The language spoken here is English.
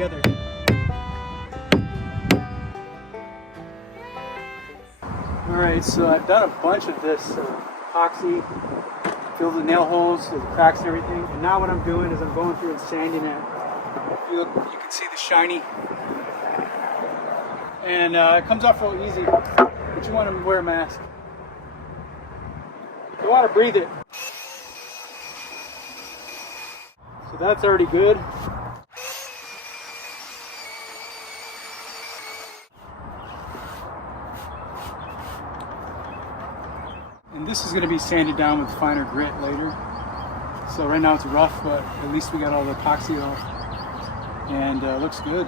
together. Alright, so I've done a bunch of this epoxy, filled the nail holes, the cracks and everything. And now what I'm doing is I'm going through and sanding it. If you look, you can see the shiny. And it comes off real easy, but you want to wear a mask. You want to breathe it. So that's already good. And this is going to be sanded down with finer grit later. So right now it's rough, but at least we got all the epoxy off. And looks good.